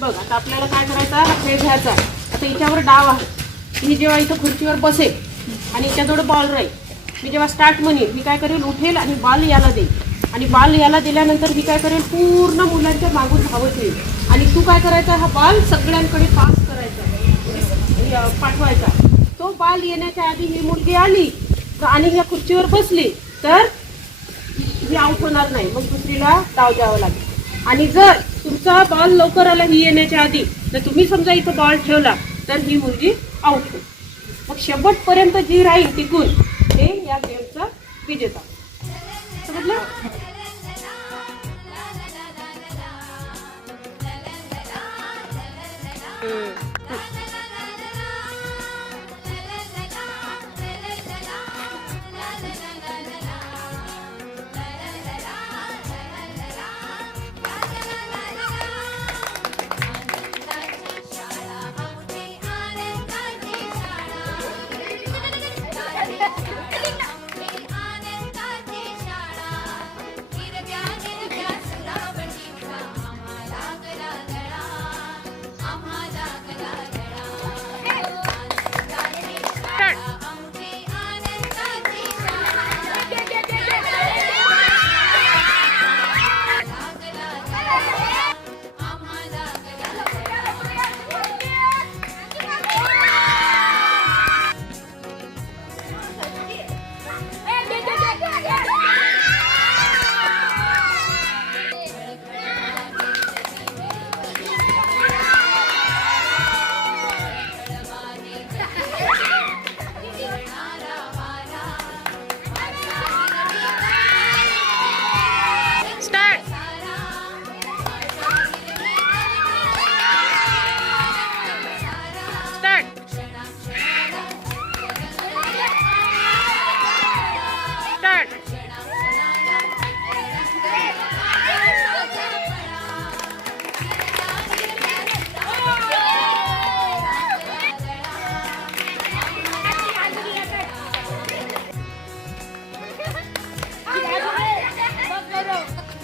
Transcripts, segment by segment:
बघ आता आपल्याला काय करायचं, हा खेळ घ्यायचा. आता हिच्यावर डाव आहे. ही जेव्हा इथं खुर्चीवर बसेल आणि हिच्याजवळ बॉल राहील, मी जेव्हा स्टार्ट म्हणेल मी काय करेल, उठेल आणि बॉल याला देईल. आणि बॉल याला दिल्यानंतर मी काय करेल, पूर्ण मुलांच्या मागून धावत येईल. आणि तू काय करायचा, हा बॉल सगळ्यांकडे पास करायचा, पाठवायचा. तो बॉल येण्याच्या आधी ही मुलगी आली आणि ह्या खुर्चीवर बसली तर ही आउट होणार नाही. मग दुसरीला डाव द्यावा लागेल. आणि जर तुमचा बॉल लवकर आला ही येण्याच्या आधी, तर तुम्ही समजा इथं बॉल ठेवला तर ही मुलगी आउट होईल. मग शेवटपर्यंत जी राहील टिकून हे या गेमचा विजेता. समजलं?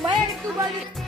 Vai, tu vai.